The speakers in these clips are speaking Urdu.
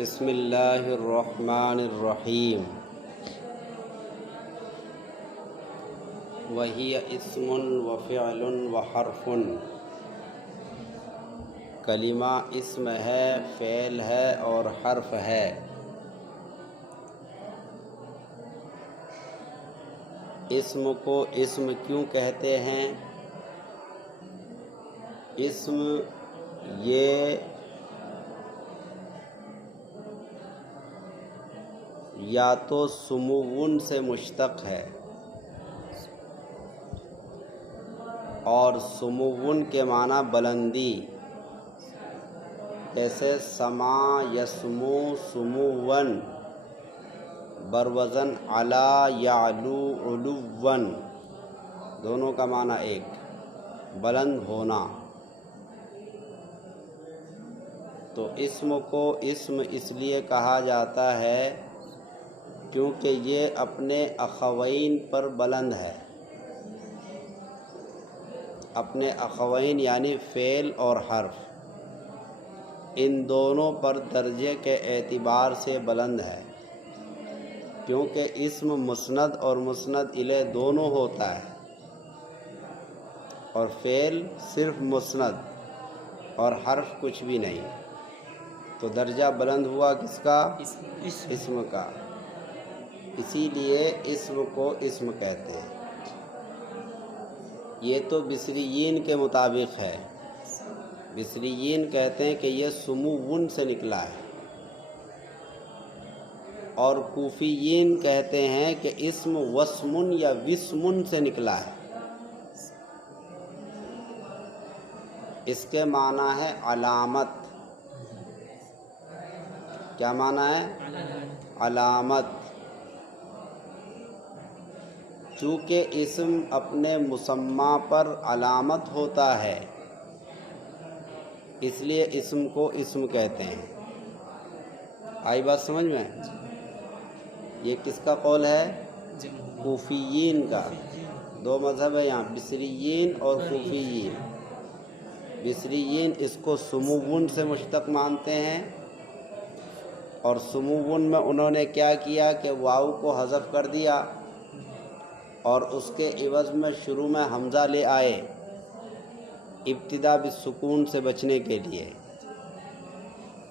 بسم اللہ الرحمن الرحیم وہی اسم و فعل و حرف، کلمہ اسم ہے، فعل ہے اور حرف ہے۔ اسم کو اسم کیوں کہتے ہیں؟ اسم یہ یا تو سمون سے مشتق ہے، اور سمون کے معنی بلندی، جیسے سما یسمو سمون، بروزن علا یعلو علون، دونوں کا معنی ایک، بلند ہونا۔ تو اسم کو اسم اس لیے کہا جاتا ہے کیونکہ یہ اپنے اخوین پر بلند ہے، اپنے اخوین یعنی فعل اور حرف، ان دونوں پر درجے کے اعتبار سے بلند ہے، کیونکہ اسم مسند اور مسند الیہ دونوں ہوتا ہے، اور فعل صرف مسند اور حرف کچھ بھی نہیں، تو درجہ بلند ہوا کس کا؟ اسم کا۔ اسی لیے اسم کو اسم کہتے ہیں۔ یہ تو بصریین کے مطابق ہے، بصریین کہتے ہیں کہ یہ سمون سے نکلا ہے، اور کوفیین کہتے ہیں کہ اسم وسمن یا وسمن سے نکلا ہے۔ اس کے معنی ہے علامت۔ کیا معنی ہے؟ علامت۔ چونکہ اسم اپنے مسمى پر علامت ہوتا ہے، اس لیے اسم کو اسم کہتے ہیں۔ آئی بات سمجھ میں؟ یہ کس کا قول ہے؟ کوفیین کا۔ دو مذہب ہے یہاں، بصریین اور کوفیین۔ بصریین اس کو سمون سے مشتق مانتے ہیں، اور سمون میں انہوں نے کیا کیا کہ واو کو حذف کر دیا اور اس کے عوض میں شروع میں حمزہ لے آئے، ابتدا بالسکون سے بچنے کے لیے۔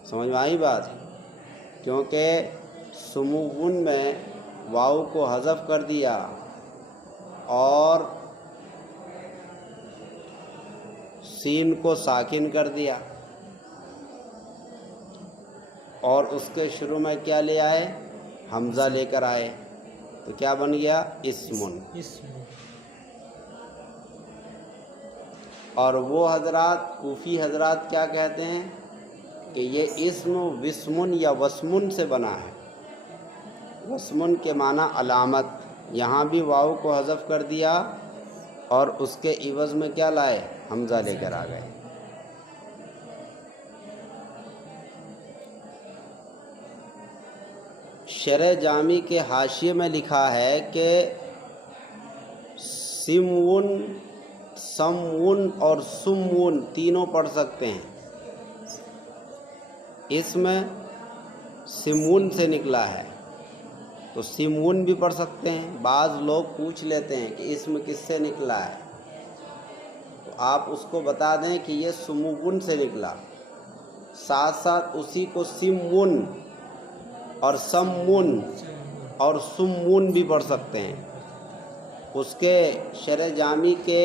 سمجھ میں آئی بات؟ کیونکہ سمون میں واو کو حذف کر دیا اور سین کو ساکن کر دیا، اور اس کے شروع میں کیا لے آئے؟ حمزہ لے کر آئے، تو کیا بن گیا؟ اسمن۔ اور وہ حضرات، کوفی حضرات کیا کہتے ہیں کہ یہ اسم وسمن یا وسمن سے بنا ہے۔ وسمن کے معنی علامت، یہاں بھی واو کو حذف کر دیا اور اس کے عوض میں کیا لائے؟ حمزہ لے کر آ گئے۔ شرح جامی کے حاشیے میں لکھا ہے کہ سمون، سمون اور سمون تینوں پڑھ سکتے ہیں۔ اسم سمون سے نکلا ہے تو سمون بھی پڑھ سکتے ہیں۔ بعض لوگ پوچھ لیتے ہیں کہ اسم کس سے نکلا ہے، تو آپ اس کو بتا دیں کہ یہ سمون سے نکلا، ساتھ ساتھ اسی کو سمون اور سمون اور سمون بھی پڑھ سکتے ہیں۔ اس کے شرح جامی کے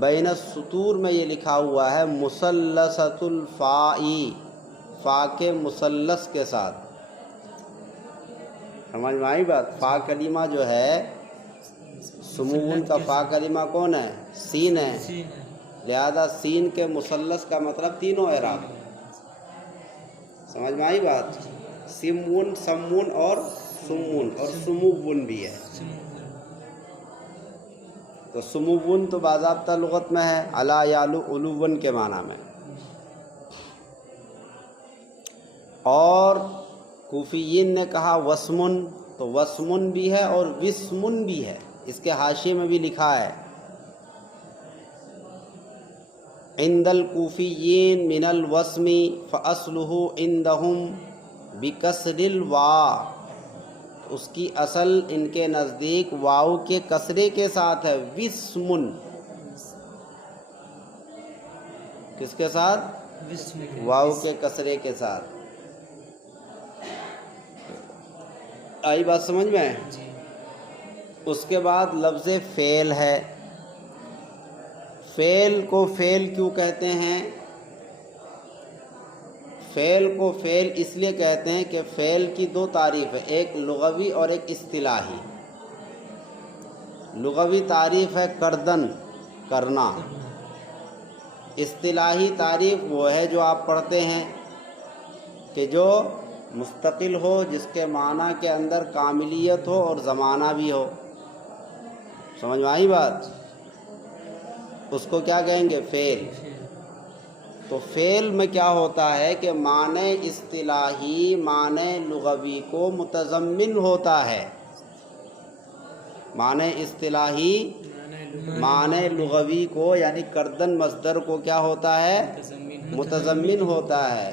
بین السطور میں یہ لکھا ہوا ہے مثلثۃ الفاء، فا کے مثلث کے ساتھ۔ سمجھ میں آئی بات؟ فا کلمہ جو ہے، سمون کا فا کلمہ کون ہے؟ سین ہے، لہذا سین کے مثلث کا مطلب تینوں اعراب۔ سمجھ میں آئی بات؟ سمون، سمون اور سمون، اور سمون بھی ہے۔ تو سمون تو باضابطہ لغت میں ہے علا یعلو علون کے معنی میں، اور کوفیین نے کہا وسمن، تو وسمن بھی ہے اور وسمن بھی ہے۔ اس کے حاشیے میں بھی لکھا ہے عند الکوفیین من الوسم فاصلہ عندہم بکسرل وا، اس کی اصل ان کے نزدیک واو کے کسرے کے ساتھ ہے، وسمن، کس کے ساتھ؟ واو کے کسرے کے ساتھ. آئی بات سمجھ میں؟ اس کے بعد لفظ فعل ہے. فعل کو فعل کیوں کہتے ہیں؟ فعل کو فعل اس لیے کہتے ہیں کہ فعل کی دو تعریف ہے، ایک لغوی اور ایک اصطلاحی. لغوی تعریف ہے کردن، کرنا. اصطلاحی تعریف وہ ہے جو آپ پڑھتے ہیں کہ جو مستقل ہو، جس کے معنی کے اندر کاملیت ہو اور زمانہ بھی ہو. سمجھ میں آئی بات؟ اس کو کیا کہیں گے؟ فعل. تو فعل میں کیا ہوتا ہے کہ معنی اصطلاحی معنی لغوی کو متضمن ہوتا ہے. معنی اصطلاحی معنی لغوی کو یعنی کردن مصدر کو کیا ہوتا ہے؟ متضمن ہوتا ہے.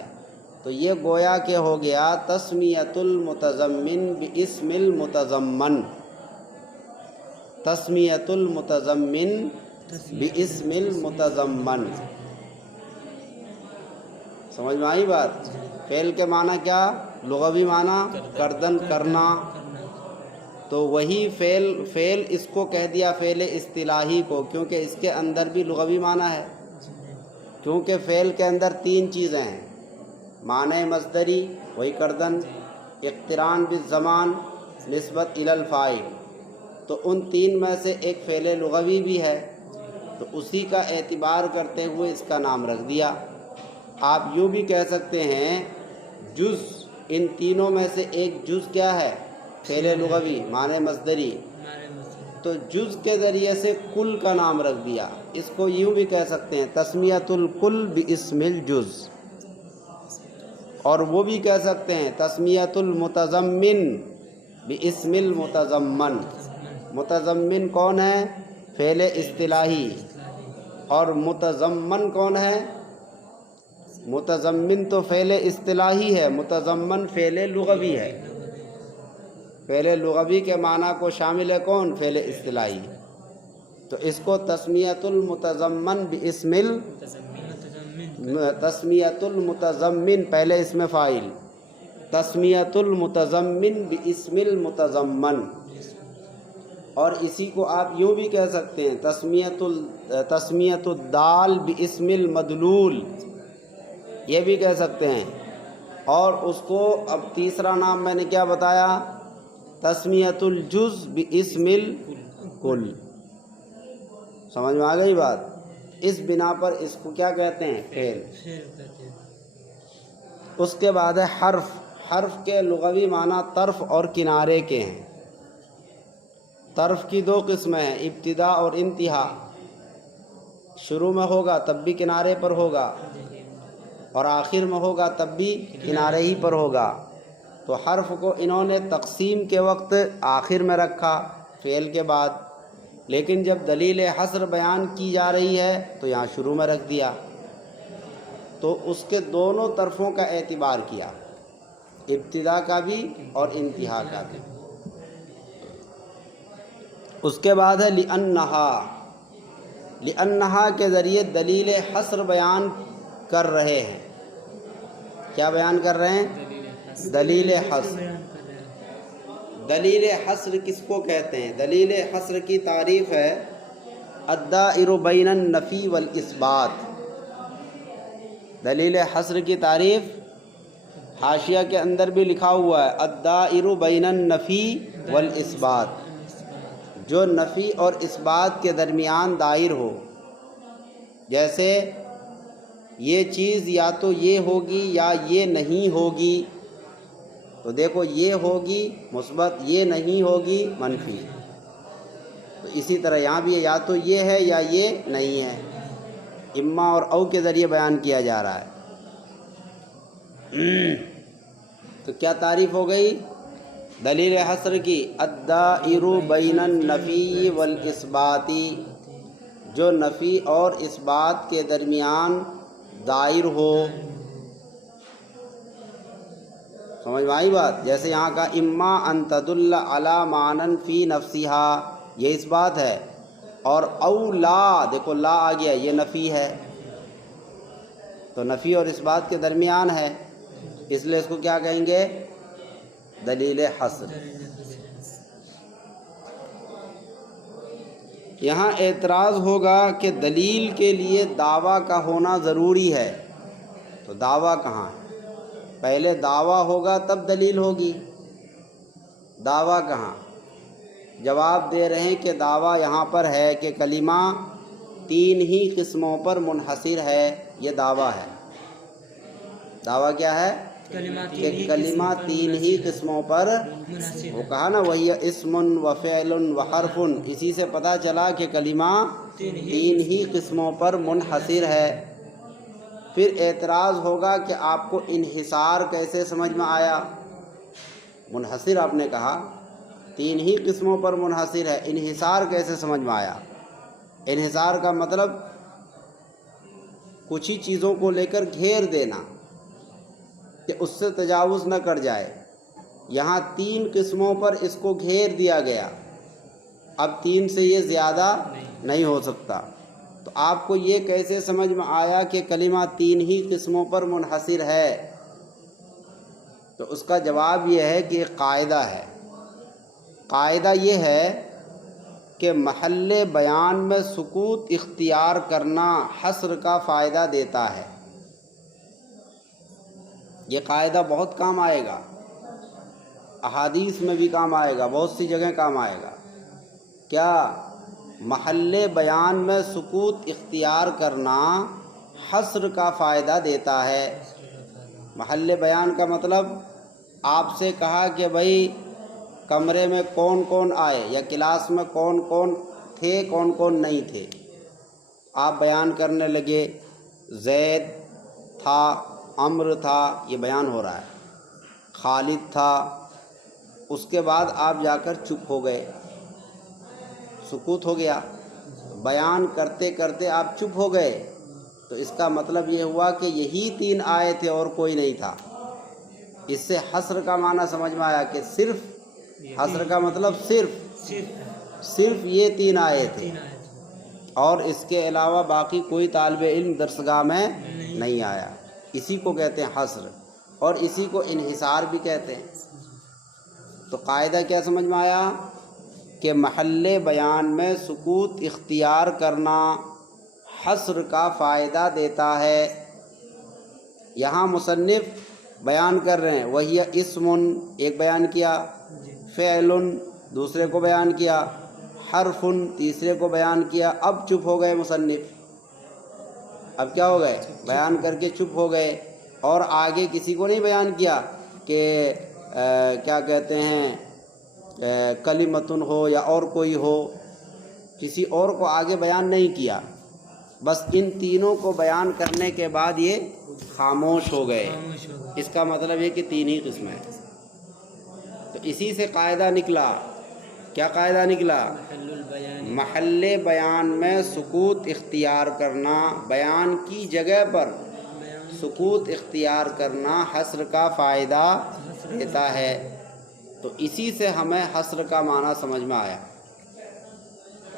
تو یہ گویا کہ ہو گیا تسمیۃ المتضمن باسم المتضمن. تسمیۃ المتضمن باسم المتضمن. سمجھ میں آئی بات؟ فعل کے معنی کیا؟ لغوی معنی کردن، کرنا. تو وہی فعل اس کو کہہ دیا فعل اصطلاحی کو، کیونکہ اس کے اندر بھی لغوی معنی ہے. کیونکہ فعل کے اندر تین چیزیں ہیں، معنی مصدری وہی کردن، اقتران بالزمان، نسبت الی الفاعل. تو ان تین میں سے ایک فعل لغوی بھی ہے، تو اسی کا اعتبار کرتے ہوئے اس کا نام رکھ دیا. آپ یوں بھی کہہ سکتے ہیں جز، ان تینوں میں سے ایک جز کیا ہے؟ فعل لغوی معنی مصدری. تو جز کے ذریعے سے کل کا نام رکھ دیا. اس کو یوں بھی کہہ سکتے ہیں تسمیۃ الکل باسم الجز. اور وہ بھی کہہ سکتے ہیں تسمیۃ المتضمن باسم المتضمن. متضمن کون ہے؟ فعل اصطلاحی. اور متضمن کون ہے؟ متضمن تو فعل اصطلاحی ہے، متضمن فعل لغوی ہے. فعل لغوی کے معنی کو شامل ہے کون؟ فعل اصطلاحی. تو اس کو تسمیۃ المتضمن باسم تسمیۃ المتضمن، پہلے اسم فاعل، تسمیۃ المتضمن باسم المتضمن. اور اسی کو آپ یوں بھی کہہ سکتے ہیں تسمیۃ الدال باسم المدلول، یہ بھی کہہ سکتے ہیں. اور اس کو اب تیسرا نام میں نے کیا بتایا؟ تسمیۃ الجز باسم الکل. سمجھ میں آ گئی بات؟ اس بنا پر اس کو کیا کہتے ہیں؟ فعل. اس کے بعد ہے حرف. حرف کے لغوی معنی طرف اور کنارے کے ہیں. طرف کی دو قسمیں ہیں، ابتدا اور انتہا. شروع میں ہوگا تب بھی کنارے پر ہوگا، اور آخر میں ہوگا تب بھی کنارے ہی پر ہوگا. تو حرف کو انہوں نے تقسیم کے وقت آخر میں رکھا فعل کے بعد، لیکن جب دلیل حصر بیان کی جا رہی ہے تو یہاں شروع میں رکھ دیا. تو اس کے دونوں طرفوں کا اعتبار کیا، ابتدا کا بھی اور انتہا کا بھی. اس کے بعد ہے لأنہا. لأنہا کے ذریعے دلیل حصر بیان کر رہے ہیں. کیا بیان کر رہے ہیں؟ دلیل حصر. دلیل حصر کس کو کہتے ہیں؟ دلیل حصر کی تعریف ہے الدائر بین النفی والاثبات. دلیل حصر کی تعریف حاشیہ کے اندر بھی لکھا ہوا ہے الدائر بین النفی والاثبات، جو نفی اور اثبات کے درمیان دائر ہو. جیسے یہ چیز یا تو یہ ہوگی یا یہ نہیں ہوگی. تو دیکھو یہ ہوگی مثبت، یہ نہیں ہوگی منفی. تو اسی طرح یہاں بھی یا تو یہ ہے یا یہ نہیں ہے، اما اور او کے ذریعے بیان کیا جا رہا ہے. تو کیا تعریف ہو گئی دلیل حصر کی؟ الدائر بین النفی والاثبات، جو نفی اور اثبات کے درمیان دائر ہو. سمجھ میں آئی بات؟ جیسے یہاں کا اما ان تدل علی معنن فی نفسہا، یہ اس بات ہے، اور او لا، دیکھو لا آ گیا، یہ نفی ہے، تو نفی اور اس بات کے درمیان ہے، اس لیے اس کو کیا کہیں گے؟ دلیل حصر۔ یہاں اعتراض ہوگا کہ دلیل کے لیے دعویٰ کا ہونا ضروری ہے، تو دعویٰ کہاں ہے؟ پہلے دعویٰ ہوگا تب دلیل ہوگی، دعویٰ کہاں؟ جواب دے رہے ہیں کہ دعویٰ یہاں پر ہے کہ کلمہ 3 ہی قسموں پر منحصر ہے، یہ دعویٰ ہے۔ دعویٰ کیا ہے؟ کہ کلمہ 3 ہی قسموں پر، وہ کہا نا وہی اسم و فعل و حرف، اسی سے پتہ چلا کہ کلمہ 3 ہی قسموں پر منحصر ہے۔ پھر اعتراض ہوگا کہ آپ کو انحصار کیسے سمجھ میں آیا؟ منحصر آپ نے کہا 3 ہی قسموں پر منحصر ہے، انحصار کیسے سمجھ میں آیا؟ انحصار کا مطلب کچھ ہی چیزوں کو لے کر گھیر دینا کہ اس سے تجاوز نہ کر جائے۔ یہاں 3 قسموں پر اس کو گھیر دیا گیا، اب 3 سے یہ زیادہ نہیں ہو سکتا۔ تو آپ کو یہ کیسے سمجھ میں آیا کہ کلمہ 3 ہی قسموں پر منحصر ہے؟ تو اس کا جواب یہ ہے کہ ایک قاعدہ ہے۔ قاعدہ یہ ہے کہ محل بیان میں سکوت اختیار کرنا حصر کا فائدہ دیتا ہے۔ یہ قاعدہ بہت کام آئے گا، احادیث میں بھی کام آئے گا، بہت سی جگہ کام آئے گا۔ کیا؟ محل بیان میں سکوت اختیار کرنا حصر کا فائدہ دیتا ہے۔ محل بیان کا مطلب آپ سے کہا کہ بھائی کمرے میں کون کون آئے، یا کلاس میں کون کون تھے کون کون نہیں تھے، آپ بیان کرنے لگے زید تھا، عمرو تھا، یہ بیان ہو رہا ہے، خالد تھا، اس کے بعد آپ جا کر چپ ہو گئے، سکوت ہو گیا، بیان کرتے کرتے آپ چپ ہو گئے، تو اس کا مطلب یہ ہوا کہ یہی 3 آئے تھے اور کوئی نہیں تھا۔ اس سے حصر کا معنی سمجھ میں آیا کہ صرف، حصر کا مطلب صرف یہ 3 آئے تھے اور اس کے علاوہ باقی کوئی طالب علم درسگاہ میں نہیں آیا، اسی کو کہتے ہیں حصر، اور اسی کو انحصار بھی کہتے ہیں۔ تو قاعدہ کیا سمجھ میں آیا؟ کہ محل بیان میں سکوت اختیار کرنا حصر کا فائدہ دیتا ہے۔ یہاں مصنف بیان کر رہے ہیں وہی اسم، ایک بیان کیا، فعل دوسرے کو بیان کیا، حرف تیسرے کو بیان کیا، اب چپ ہو گئے مصنف، اب کیا ہو گئے؟ بیان کر کے چپ ہو گئے، اور آگے کسی کو نہیں بیان کیا کہ کیا کہتے ہیں کلمتن ہو یا اور کوئی ہو، کسی اور کو آگے بیان نہیں کیا، بس ان تینوں کو بیان کرنے کے بعد یہ خاموش ہو گئے۔ اس کا مطلب یہ کہ 3 ہی قسم ہے۔ تو اسی سے قاعدہ نکلا، کیا قاعدہ نکلا؟ محل بیان میں سکوت اختیار کرنا، بیان کی جگہ پر سکوت اختیار کرنا حصر کا فائدہ دیتا ہے۔ تو اسی سے ہمیں حصر کا معنی سمجھ میں آیا،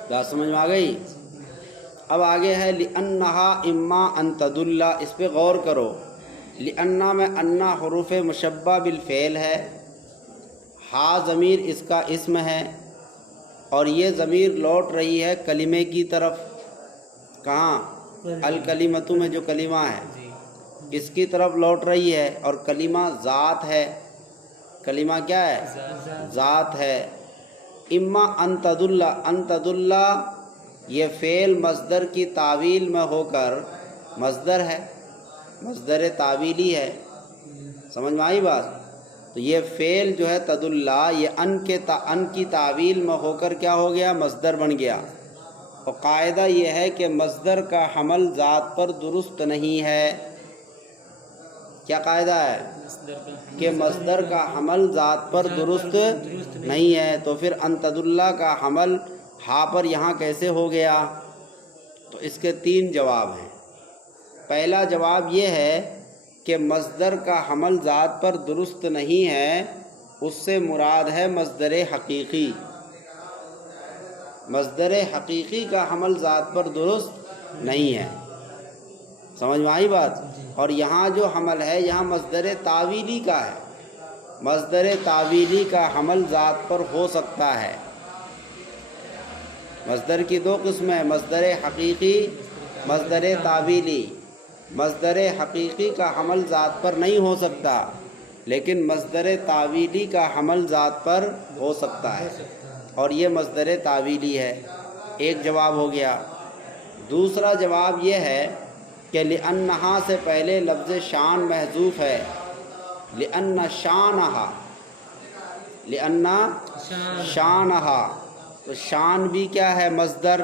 بات سمجھ میں آ گئی؟ اب آگے ہے لِأَنَّهَا إِمَّا أَن تَدُلَّ، اس پہ غور کرو۔ لِأَنَّا میں انا حروف مشبہ بالفعل ہے، ہا ضمیر اس کا اسم ہے، اور یہ ضمیر لوٹ رہی ہے کلمے کی طرف، کہاں؟ الکلمۃ میں جو کلمہ ہے اس کی طرف لوٹ رہی ہے، اور کلمہ ذات ہے، کلمہ کیا ہے؟ ذات ہے۔ اما ان تدل، ان تدل یہ فعل مصدر کی تعویل میں ہو کر مصدر ہے، مصدر تعویلی ہے، سمجھ میں آئی بات؟ تو یہ فعل جو ہے تدل، یہ ان کی تعویل میں ہو کر کیا ہو گیا؟ مصدر بن گیا۔ اور قاعدہ یہ ہے کہ مصدر کا حمل ذات پر درست نہیں ہے۔ کیا قاعدہ ہے؟ کہ مصدر کا حمل ذات پر درست نہیں ہے، تو پھر ان تدل کا حمل ہا پر یہاں کیسے ہو گیا؟ تو اس کے 3 جواب ہیں۔ پہلا جواب یہ ہے کہ مصدر کا حمل ذات پر درست نہیں ہے، اس سے مراد ہے مصدر حقیقی۔ مصدر حقیقی کا حمل ذات پر درست نہیں ہے، سمجھ میں آئی بات؟ اور یہاں جو حمل ہے یہاں مصدر تعویلی کا ہے۔ مصدر تعویلی کا حمل ذات پر ہو سکتا ہے۔ مصدر کی دو قسمیں، مصدر حقیقی، مصدر تعویلی۔ مصدر حقیقی کا حمل ذات پر نہیں ہو سکتا، لیکن مصدر تعویلی کا حمل ذات پر ہو سکتا ہے، اور یہ مصدر تعویلی ہے۔ ایک جواب ہو گیا۔ دوسرا جواب یہ ہے کہ لِأَنَّهَا سے پہلے لفظ شان محذوف ہے۔ لِأَنَّ شَانَهَا، لِأَنَّ شَانَهَا، تو شان بھی کیا ہے؟ مصدر،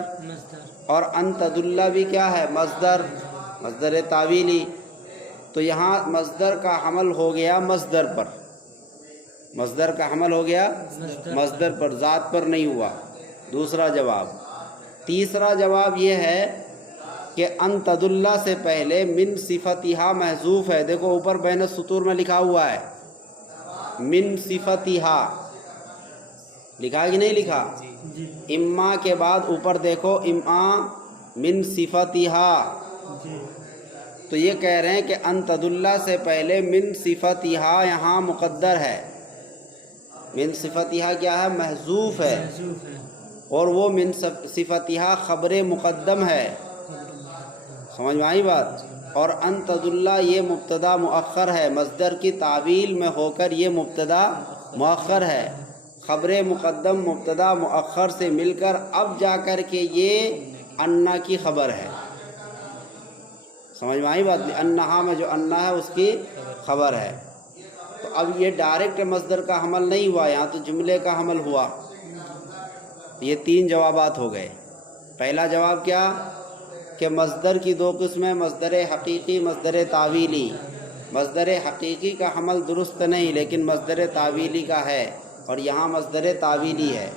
اور ان تدل بھی کیا ہے؟ مصدر، مصدر تعویلی۔ تو یہاں مصدر کا حمل ہو گیا مصدر پر، مصدر کا حمل ہو گیا مصدر پر، ذات پر نہیں ہوا۔ دوسرا جواب۔ تیسرا جواب یہ ہے کہ ان تدل سے پہلے من صفتھا محذوف ہے۔ دیکھو اوپر بین السطور میں لکھا ہوا ہے من صفتھا، لکھا کہ نہیں لکھا؟ اما کے بعد اوپر دیکھو اما من صفتھا، تو یہ کہہ رہے ہیں کہ ان تدل سے پہلے من صفتھا یہاں مقدر ہے۔ من صفتھا کیا ہے؟ محذوف ہے، اور وہ من صفتھا خبر مقدم ہے۔ سمجھ میں آئی بات؟ اور ان تدل یہ مبتدا مؤخر ہے، مصدر کی تعویل میں ہو کر یہ مبتدا مؤخر ہے۔ خبر مقدم مبتدا مؤخر سے مل کر اب جا کر کے یہ انا کی خبر ہے۔ سمجھ میں آئی بات؟ انہا میں جو انا ہے اس کی خبر ہے۔ تو اب یہ ڈائریکٹ مصدر کا حمل نہیں ہوا، یہاں تو جملے کا حمل ہوا۔ یہ تین جوابات ہو گئے۔ پہلا جواب کیا کہ مصدر کی دو قسمیں، مصدر حقیقی، مصدر تعویلی۔ مصدر حقیقی کا حمل درست نہیں، لیکن مصدر تعویلی کا ہے، اور یہاں مصدر تعویلی ہے۔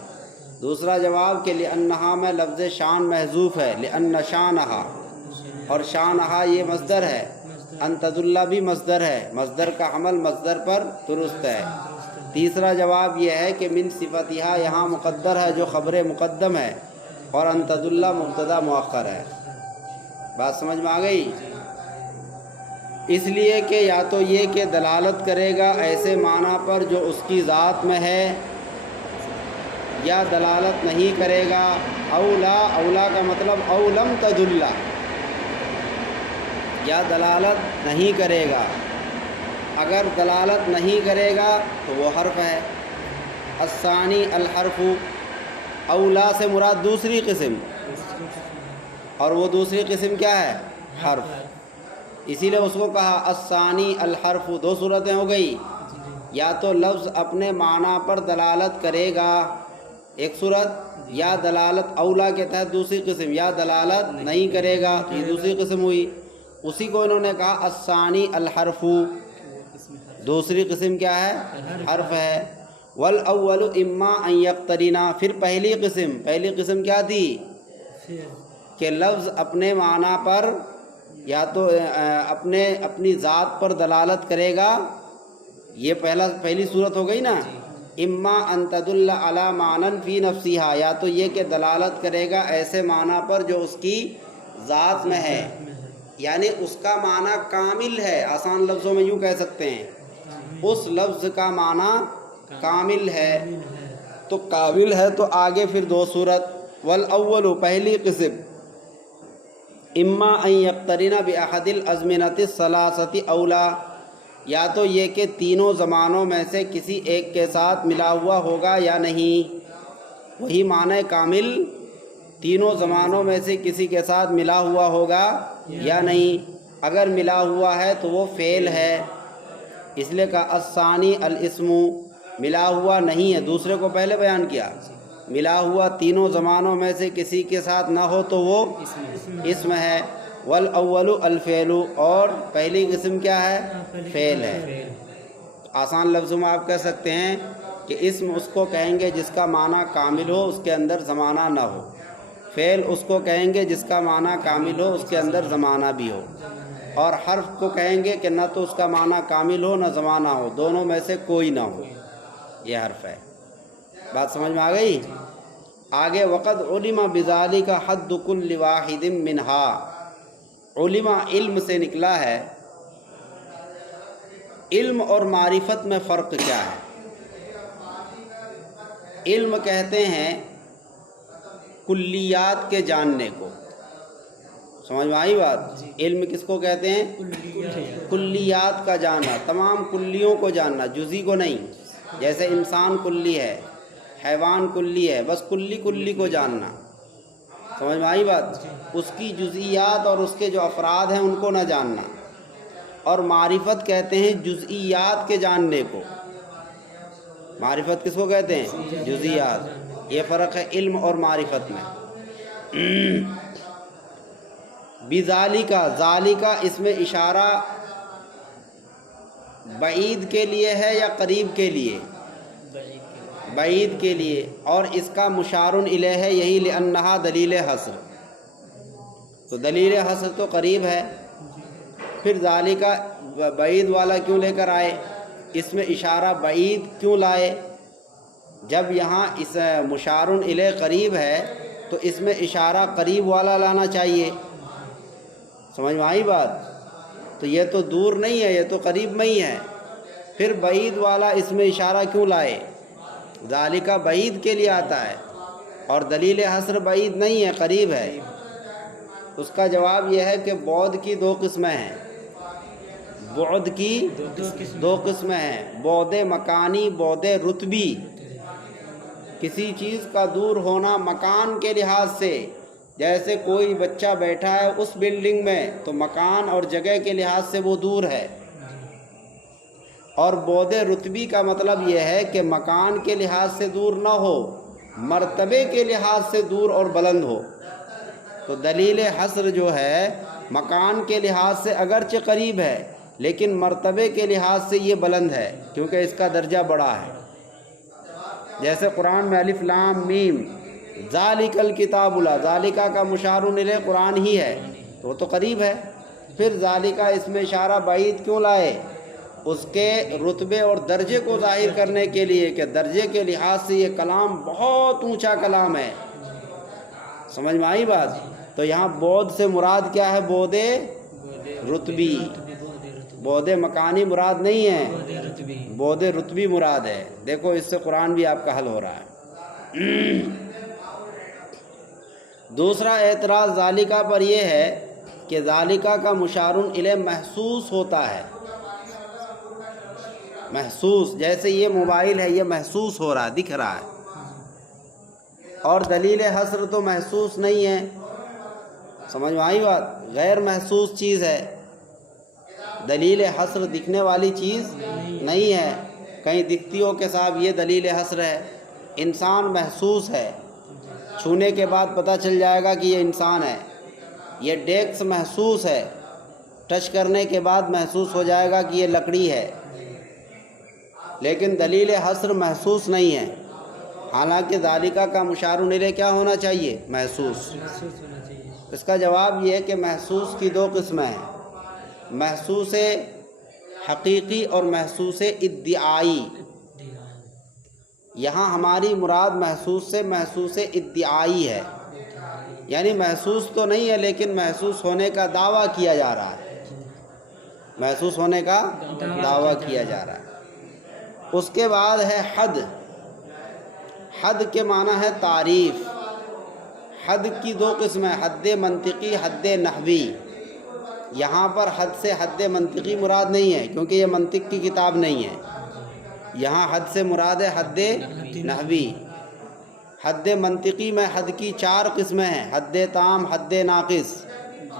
دوسرا جواب کہ لِأَنَّهَا میں لفظ شان محذوف ہے، لِأَنَّ شَانَهَا، اور شانہا یہ مصدر ہے، ان تدل بھی مصدر ہے، مصدر کا حمل مصدر پر درست ہے۔ تیسرا جواب یہ ہے کہ من صفتھا یہاں مقدر ہے جو خبر مقدم ہے، اور ان تدل مبتدا مؤخر ہے۔ بات سمجھ میں آ گئی؟ اس لیے کہ یا تو یہ کہ دلالت کرے گا ایسے معنی پر جو اس کی ذات میں ہے، یا دلالت نہیں کرے گا۔ اولا، اولا کا مطلب اولم تدل، یا دلالت نہیں کرے گا۔ اگر دلالت نہیں کرے گا تو وہ حرف ہے۔ الثانی الحرف، اولا سے مراد دوسری قسم، اور وہ دوسری قسم کیا ہے؟ حرف۔ اسی لیے اس کو کہا الثانی الحرف۔ دو صورتیں ہو گئی، یا تو لفظ اپنے معنی پر دلالت کرے گا ایک صورت، یا دلالت اولا کے تحت دوسری قسم، یا دلالت نہیں کرے گا، یہ دوسری قسم ہوئی۔ اسی کو انہوں نے کہا الثانی الحرف، دوسری قسم کیا ہے؟ حرف ہے۔ والاول اما ان یقترنا، پھر پہلی قسم کیا تھی؟ کہ لفظ اپنے معنی پر یا تو اپنی ذات پر دلالت کرے گا، یہ پہلی صورت ہو گئی نا۔ اما ان تدل علی معنی فی نفسہا، یا تو یہ کہ دلالت کرے گا ایسے معنی پر جو اس کی ذات میں ہے، یعنی اس کا معنی کامل ہے۔ آسان لفظوں میں یوں کہہ سکتے ہیں اس لفظ کا معنی کامل ہے۔ تو کامل ہے تو آگے پھر دو صورت۔ والاول پہلی قسم، اما ان یقترن باحد الازمنۃ الثلاثۃ اولا، یا تو یہ کہ تینوں زمانوں میں سے کسی ایک کے ساتھ ملا ہوا ہوگا یا نہیں۔ وہی معنی کامل، تینوں زمانوں میں سے کسی کے ساتھ ملا ہوا ہوگا یا نہیں۔ اگر ملا ہوا ہے تو وہ فعل ہے، اس لیے کہا الثانی الاسم، ملا ہوا نہیں ہے، دوسرے کو پہلے بیان کیا۔ ملا ہوا تینوں زمانوں میں سے کسی کے ساتھ نہ ہو تو وہ اسم ہے۔ والاول الفعل، اور پہلی قسم کیا ہے؟ فعل ہے۔ آسان لفظوں میں آپ کہہ سکتے ہیں کہ اسم اس کو کہیں گے جس کا معنی کامل ہو، اس کے اندر زمانہ نہ ہو۔ فعل اس کو کہیں گے جس کا معنی کامل ہو، اس کے اندر زمانہ بھی ہو، اور حرف کو کہیں گے کہ نہ تو اس کا معنی کامل ہو نہ زمانہ ہو، دونوں میں سے کوئی نہ ہو، یہ حرف ہے۔ بات سمجھ میں آ گئی؟ آگے وقد علم بذالک حد کل واحد منہا، علم علم سے نکلا ہے۔ علم اور معرفت میں فرق کیا ہے؟ علم کہتے ہیں کلیات کے جاننے کو، سمجھ میں آئی بات؟ علم کس کو کہتے ہیں؟ کلیات کا جاننا، تمام کلیوں کو جاننا، جزئی کو نہیں۔ جیسے انسان کلی ہے، حیوان کلی ہے، بس کلی کلی کو جاننا، سمجھ میں آئی بات؟ اس کی جزئیات اور اس کے جو افراد ہیں ان کو نہ جاننا۔ اور معرفت کہتے ہیں جزئیات کے جاننے کو، معرفت کس کو کہتے ہیں؟ جزئیات۔ یہ فرق ہے علم اور معرفت میں۔ بذالکا، ذالکا اس میں اشارہ بعید کے لیے ہے یا قریب کے لیے؟ بعید کے لیے، اور اس کا مشار الیہ ہے، یہی لأنہا دلیل حصر، تو دلیل حصر تو قریب ہے، پھر ذالکا بعید والا کیوں لے کر آئے؟ اس میں اشارہ بعید کیوں لائے؟ جب یہاں اس مشار الیہ قریب ہے تو اس میں اشارہ قریب والا لانا چاہیے، سمجھ میں آئی بات؟ تو یہ تو دور نہیں ہے، یہ تو قریب میں ہی ہے، پھر بعید والا اس میں اشارہ کیوں لائے؟ ذالکہ بعید کے لیے آتا ہے، اور دلیل حصر بعید نہیں ہے، قریب ہے۔ اس کا جواب یہ ہے کہ بعد کی دو قسمیں ہیں، بعد کی دو قسمیں ہیں، بعد مکانی، بعد رتبی۔ کسی چیز کا دور ہونا مکان کے لحاظ سے، جیسے کوئی بچہ بیٹھا ہے اس بلڈنگ میں تو مکان اور جگہ کے لحاظ سے وہ دور ہے، اور بعد رتبی کا مطلب یہ ہے کہ مکان کے لحاظ سے دور نہ ہو، مرتبے کے لحاظ سے دور اور بلند ہو۔ تو دلیل حصر جو ہے مکان کے لحاظ سے اگرچہ قریب ہے لیکن مرتبے کے لحاظ سے یہ بلند ہے کیونکہ اس کا درجہ بڑا ہے۔ جیسے قرآن میں الف لام میم، ذالک الکتاب لا، ذالکہ کا مشار الیہ قرآن ہی ہے تو وہ تو قریب ہے، پھر ذالکہ اس میں اشارہ بعید کیوں لائے؟ اس کے رتبے اور درجے کو ظاہر کرنے کے لیے کہ درجے کے لحاظ سے یہ کلام بہت اونچا کلام ہے، سمجھ میں آئی بات؟ تو یہاں بعد سے مراد کیا ہے؟ بعد رتبی، بعد مکانی مراد نہیں ہے، بعد رتبی مراد ہے۔ دیکھو اس سے قرآن بھی آپ کا حل ہو رہا ہے۔ دوسرا اعتراض ذالکہ پر یہ ہے کہ ذالکہ کا مشار الیہ محسوس ہوتا ہے، محسوس، جیسے یہ موبائل ہے یہ محسوس ہو رہا ہے، دکھ رہا ہے، اور دلیل حصر تو محسوس نہیں ہے، سمجھ میں آئی بات؟ غیر محسوس چیز ہے، دلیل حصر دکھنے والی چیز نہیں ہے، کہیں دکھتی ہو کہ صاحب یہ دلیل حصر ہے۔ انسان محسوس ہے، چھونے کے بعد پتہ چل جائے گا کہ یہ انسان ہے۔ یہ ڈیسک محسوس ہے، ٹچ کرنے کے بعد محسوس ہو جائے گا کہ یہ لکڑی ہے، لیکن دلیل حصر محسوس نہیں ہے، حالانکہ ذالکہ کا مشار الیہ کیا ہونا چاہیے؟ محسوس۔ اس کا جواب یہ ہے کہ محسوس کی دو قسمیں ہیں، محسوس حقیقی اور محسوس ادعائی۔ یہاں ہماری مراد محسوس سے محسوس ادعائی ہے، یعنی محسوس تو نہیں ہے لیکن محسوس ہونے کا دعویٰ کیا جا رہا ہے، محسوس ہونے کا دعویٰ کیا جا رہا ہے۔ اس کے بعد ہے حد۔ حد کے معنی ہے تعریف۔ حد کی دو قسمیں، حد منطقی، حد نحوی۔ یہاں پر حد سے حد منطقی مراد نہیں ہے کیونکہ یہ منطق کی کتاب نہیں ہے، یہاں حد سے مراد ہے حد نحوی۔ حد منطقی میں حد کی چار قسمیں ہیں، حد تام، حد ناقص،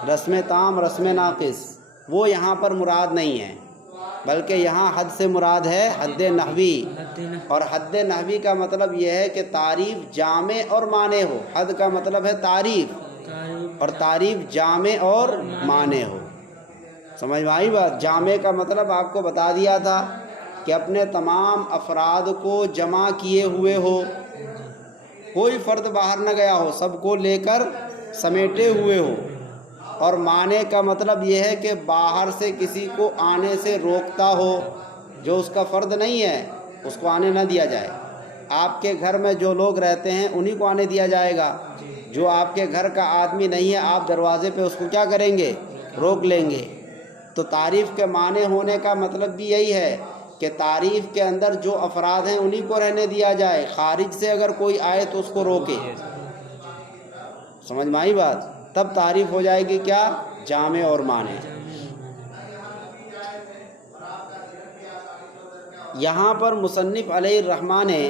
رسم تام، رسم ناقص، وہ یہاں پر مراد نہیں ہے، بلکہ یہاں حد سے مراد ہے حد نحوی۔ اور حد نحوی کا مطلب یہ ہے کہ تعریف جامع اور مانع ہو، حد کا مطلب ہے تعریف، اور تعریف جامع اور مانع ہو، سمجھ میں آئی بات؟ جامع کا مطلب آپ کو بتا دیا تھا کہ اپنے تمام افراد کو جمع کیے ہوئے ہو، کوئی فرد باہر نہ گیا ہو، سب کو لے کر سمیٹے ہوئے ہو۔ اور مانے کا مطلب یہ ہے کہ باہر سے کسی کو آنے سے روکتا ہو، جو اس کا فرد نہیں ہے اس کو آنے نہ دیا جائے۔ آپ کے گھر میں جو لوگ رہتے ہیں انہی کو آنے دیا جائے گا۔ جو آپ کے گھر کا آدمی نہیں ہے آپ دروازے پہ اس کو کیا کریں گے؟ روک لیں گے۔ تو تعریف کے معنی ہونے کا مطلب بھی یہی ہے کہ تعریف کے اندر جو افراد ہیں انہی کو رہنے دیا جائے، خارج سے اگر کوئی آئے تو اس کو روکے۔ سمجھ میں آئی بات؟ تب تعریف ہو جائے گی کیا؟ جامع اور مانع۔ یہاں پر مصنف علیہ الرحمہ نے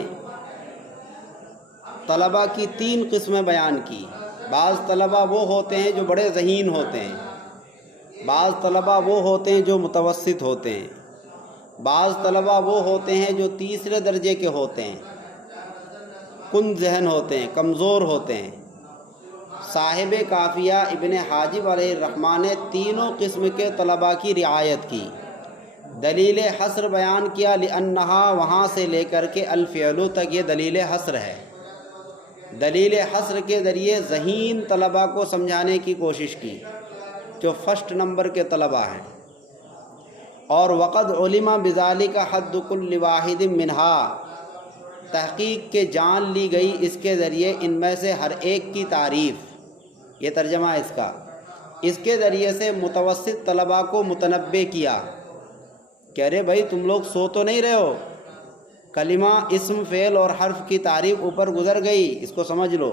طلبہ کی 3 قسمیں بیان کی۔ بعض طلبہ وہ ہوتے ہیں جو بڑے ذہین ہوتے ہیں، بعض طلبہ وہ ہوتے ہیں جو متوسط ہوتے ہیں، بعض طلبہ وہ ہوتے ہیں جو تیسرے درجے کے ہوتے ہیں، کند ذہن ہوتے ہیں، کمزور ہوتے ہیں۔ صاحب کافیہ ابن حاجب علیہ الرحمہ نے تینوں قسم کے طلباء کی رعایت کی۔ دلیل حصر بیان کیا، لأنہا وہاں سے لے کر کے الفعل تک یہ دلیل حصر ہے۔ دلیل حصر کے ذریعے ذہین طلباء کو سمجھانے کی کوشش کی جو فرسٹ نمبر کے طلباء ہیں۔ اور وقد علم بذالک حد کل واحد منہا، تحقیق کے جان لی گئی اس کے ذریعے ان میں سے ہر ایک کی تعریف۔ یہ ترجمہ ہے اس کا۔ اس کے ذریعے سے متوسط طلباء کو متنبع کیا کہ ارے بھائی تم لوگ سو تو نہیں رہے ہو، کلمہ اسم فعل اور حرف کی تعریف اوپر گزر گئی، اس کو سمجھ لو۔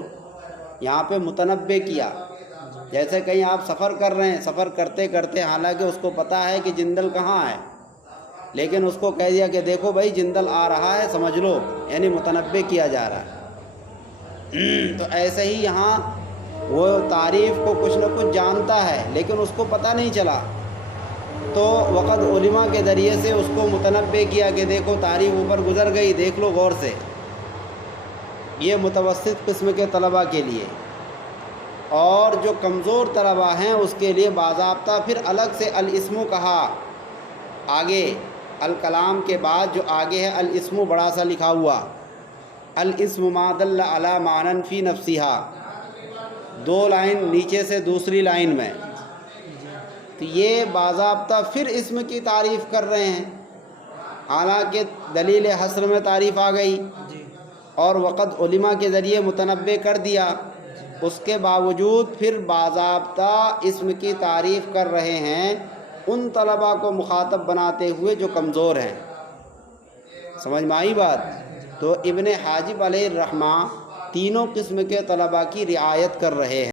یہاں پہ متنبع کیا، جیسے کہیں آپ سفر کر رہے ہیں، سفر کرتے کرتے حالانکہ اس کو پتہ ہے کہ جندل کہاں ہے، لیکن اس کو کہہ دیا کہ دیکھو بھائی جندل آ رہا ہے سمجھ لو، یعنی متنبع کیا جا رہا ہے۔ تو ایسے ہی یہاں وہ تعریف کو کچھ نہ کچھ جانتا ہے لیکن اس کو پتہ نہیں چلا، تو وقت علماء کے ذریعے سے اس کو متنبع کیا کہ دیکھو تعریف اوپر گزر گئی، دیکھ لو غور سے۔ یہ متوسط قسم کے طلباء کے لیے۔ اور جو کمزور طلباء ہیں اس کے لیے باضابطہ پھر الگ سے الاسم کہا۔ آگے الکلام کے بعد جو آگے ہے الاسم بڑا سا لکھا ہوا، الاسم ما دل علی معنی فی نفسہا، 2 لائن نیچے سے دوسری لائن میں۔ تو یہ باضابطہ پھر اسم کی تعریف کر رہے ہیں، حالانکہ دلیل حصر میں تعریف آ گئی اور وقت علماء کے ذریعے متنبع کر دیا، اس کے باوجود پھر باضابطہ اسم کی تعریف کر رہے ہیں ان طلباء کو مخاطب بناتے ہوئے جو کمزور ہیں۔ سمجھ میں آئی بات؟ تو ابن حاجب علیہ الرحمہ تینوں قسم کے طلباء کی رعایت کر رہے ہیں۔